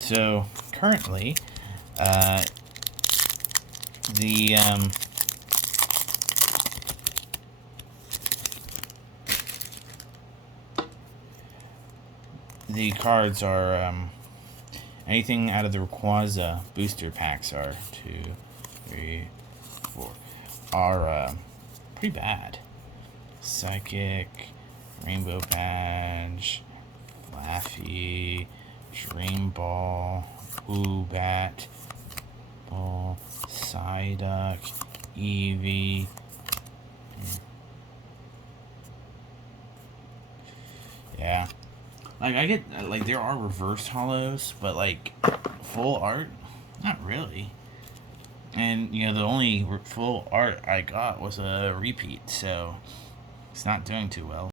So currently, the the cards are anything out of the Rayquaza booster packs are 2, 3, 4 are pretty bad. Psychic, Rainbow Badge, Flaffy, Dream Ball, Woobat, Ball, Psyduck, Eevee. Yeah. Like, I get, like, there are reverse hollows, but, like, full art? Not really. And, you know, the only full art I got was a repeat, so it's not doing too well.